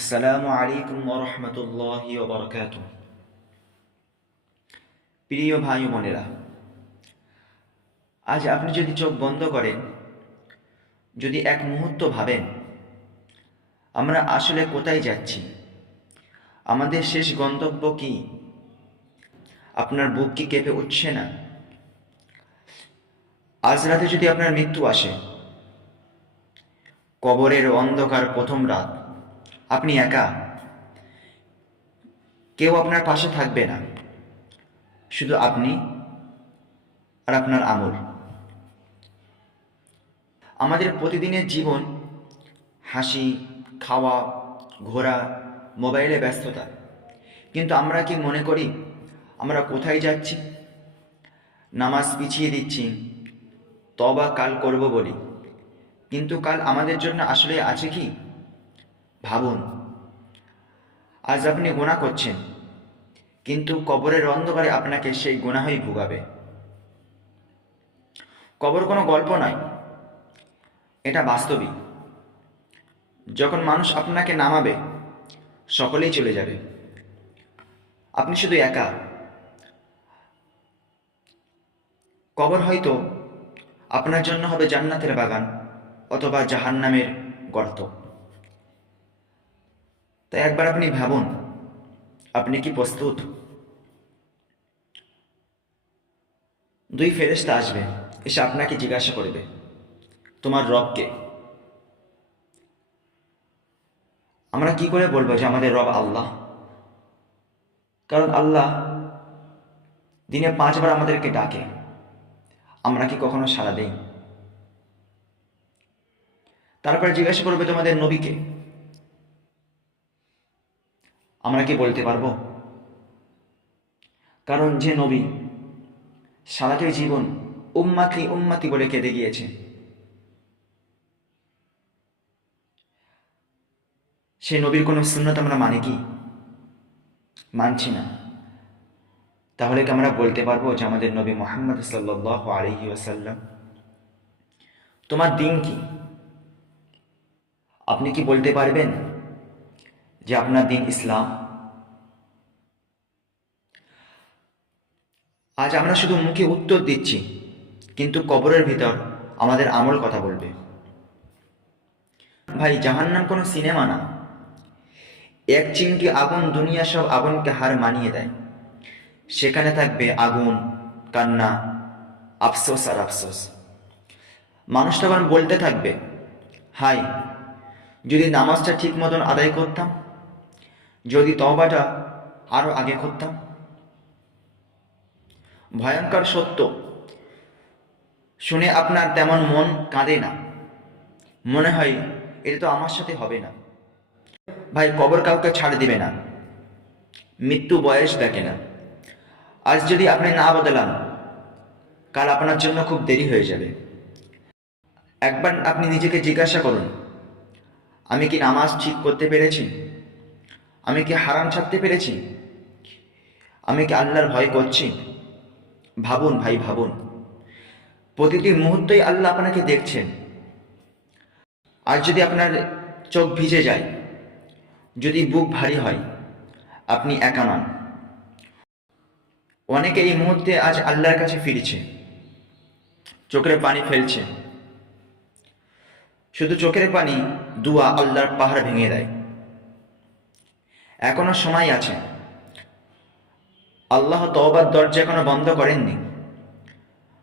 আসসালামু আলাইকুম ওয়া রাহমাতুল্লাহি ওয়া বারাকাতুহু। প্রিয় ভাই ও বোনেরা, আজ আপনি যদি চোখ বন্ধ করেন, যদি এক মুহূর্ত ভাবেন আমরা আসলে কোথায় যাচ্ছি, আমাদের শেষ গন্তব্য কি, আপনার বুক কি কেঁপে উঠছে না? আজ রাতে যদি আপনার মৃত্যু আসে, কবরের অন্ধকার প্রথম রাত, আপনি একা, কেউ আপনার পাশে থাকবে না, শুধু আপনি আর আপনার আমল। আমাদের প্রতিদিনের জীবন হাসি, খাওয়া, ঘোরা, মোবাইলে ব্যস্ততা, কিন্তু আমরা কি মনে করি আমরা কোথায় যাচ্ছি? নামাজ পিছিয়ে দিচ্ছি, তবা কাল করব বলি, কিন্তু কাল আমাদের জন্য আসলে আছে কি? ভাবুন, আজ আপনি গুনাহ করছেন, কিন্তু কবরের অন্ধকারে আপনাকে সেই গুনাহই ভোগাবে। কবর কোনো গল্প নয়, এটা বাস্তবিক। যখন মানুষ আপনাকে নামাবে, সকলেই চলে যাবে, আপনি শুধু একা। কবর হয়তো আপনার জন্য হবে জান্নাতের বাগান অথবা জাহান্নামের গর্ত। তাই একবার আপনি ভাবুন, আপনি কি প্রস্তুত? দুই ফেরেশতা আসবে, এসে আপনাকে জিজ্ঞাসা করবে, তোমার রবকে? আমরা কি করে বলবো যে আমাদের রব আল্লাহ? কারণ আল্লাহ দিনে 5 বার আমাদেরকে ডাকে, আমরা কি কখনো সাড়া দেই? তারপরে জিজ্ঞাসা করবে তোমাদের নবীকে, আমরা কি বলতে পারবো? কারণ যে নবী সারাটি জীবন উম্মাতি উম্মাতি বলে কেঁদে গিয়েছে, সেই নবীর কোনো সুন্নত আমরা মানি কি? মানছি না। তাহলে কি আমরা বলতে পারবো যে আমাদের নবী মুহাম্মদ সাল্লাল্লাহু আলাইহি ওয়াসাল্লাম? তোমার দিন কি? আপনি কি বলতে পারবেন যে আপনার দিন ইসলাম? আজ আমরা শুধু মুখে উত্তর দিচ্ছি, কিন্তু কবরের ভিতর আমাদের আমল কথা বলবে। ভাই, জাহান্নাম কোনো সিনেমা না। এক চিমটি আগুন দুনিয়া সব আগুনকে হার মানিয়ে দেয়। সেখানে থাকবে আগুন, কান্না, আফসোস আর আফসোস। মানুষ তখন বলতে থাকবে, হাই, যদি নামাজটা ঠিক মতন আদায় করতাম, যদি তওবাটা আরো আগে করতাম। ভয়ঙ্কর সত্য শুনে আপনার তেমন মন কাঁদে না, মনে হয় এটা তো আমার সাথে হবে না। ভাই, কবর কাউকে ছাড় দিবে না, মৃত্যু বয়স দেখে না। আজ যদি আপনি না বদলান, কাল আপনার জন্য খুব দেরি হয়ে যাবে। একবার আপনি নিজেকে জিজ্ঞাসা করুন, আমি কি নামাজ ঠিক করতে পেরেছি? আমি কি হারাম ছাড়তে পেরেছি? আমি কি আল্লাহর ভয় করছি? ভাবুন ভাই, ভাবুন। প্রতিটি মুহূর্তেই আল্লাহ আপনাকে দেখছেন। আর যদি আপনার চোখ ভিজে যায়, যদি বুক ভারী হয়, আপনি একা নন। অনেকে এই মুহূর্তে আজ আল্লাহর কাছে ফিরছে, চোখের পানি ফেলছে। শুধু চোখের পানি দুয়া আল্লাহর পাহাড় ভেঙে দেয়। এখনো সময় আছে। আল্লাহ তওবার দরজা এখনো বন্ধ করেননি।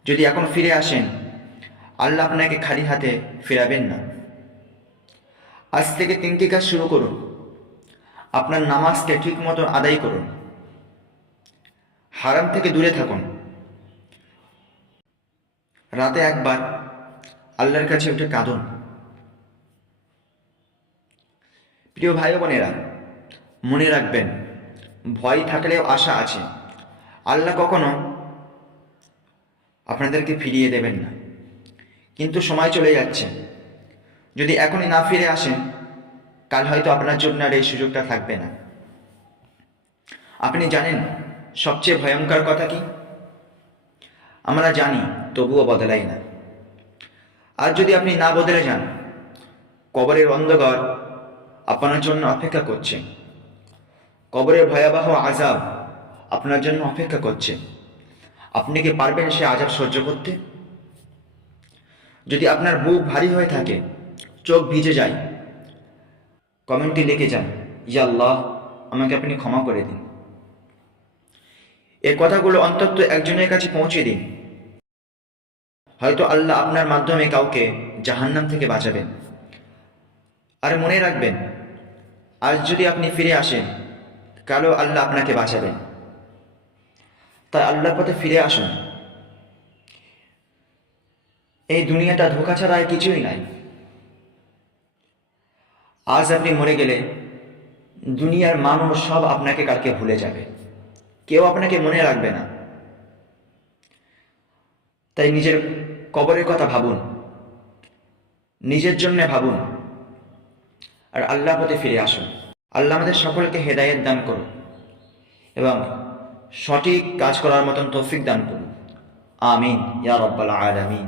যদি এখন ফিরে আসেন, আল্লাহ আপনাকে খালি হাতে ফেরাবেন না। আজ থেকে 3টি কাজ শুরু করুন। আপনার নামাজকে ঠিক মতো আদায় করুন, হারাম থেকে দূরে থাকুন, রাতে একবার আল্লাহর কাছে উঠে কাঁদুন। প্রিয় ভাই বোনেরা, মনে রাখবেন, ভয় থাকলেও আশা আছে। আল্লাহ কখনো আপনাদেরকে ফিরিয়ে দেবেন না, কিন্তু সময় চলে যাচ্ছে। যদি এখনই না ফিরে আসেন, কাল হয়তো আপনার জন্য আর এই সুযোগটা থাকবে না। আপনি জানেন সবচেয়ে ভয়ঙ্কর কথা কি? আমরা জানি, তবুও বদলাই না। আর যদি আপনি না বদলে যান, কবরের অন্ধকার আপনার জন্য অপেক্ষা করছে। কবরের ভয়াবহ আযাব আপনার জন্য অপেক্ষা করছে। আপনি কি পারবেন সে আযাব সহ্য করতে? যদি আপনার বুক ভারী হয়ে থাকে, চোখ ভিজে যায়, কমেন্টে লিখে যান, ইয়া আল্লাহ, আমাকে আপনি ক্ষমা করে দিন। এই কথাগুলো অন্তত একজনের কাছে পৌঁছে দিন। হয়তো আল্লাহ আপনার মাধ্যমে কাউকে জাহান্নাম থেকে বাঁচাবেন। আর মনে রাখবেন, আজ যদি আপনি ফিরে আসেন, কালও আল্লাহ আপনাকে বাঁচাবেন। তাই আল্লাহর পথে ফিরে আসুন। এই দুনিয়াটা ধোঁকা ছাড়া আর কিছুই নাই। আজ আপনি মরে গেলে দুনিয়ার মানুষ সব আপনাকে কালকে ভুলে যাবে, কেউ আপনাকে মনে রাখবে না। তাই নিজের কবরের কথা ভাবুন, নিজের জন্য ভাবুন, আর আল্লাহর পথে ফিরে আসুন। আল্লাহ আমাদের সকলকে হেদায়েত দান করুন এবং সঠিক কাজ করার মতন তৌফিক দান করুন। আমিন ইয়া রাব্বাল আলামিন।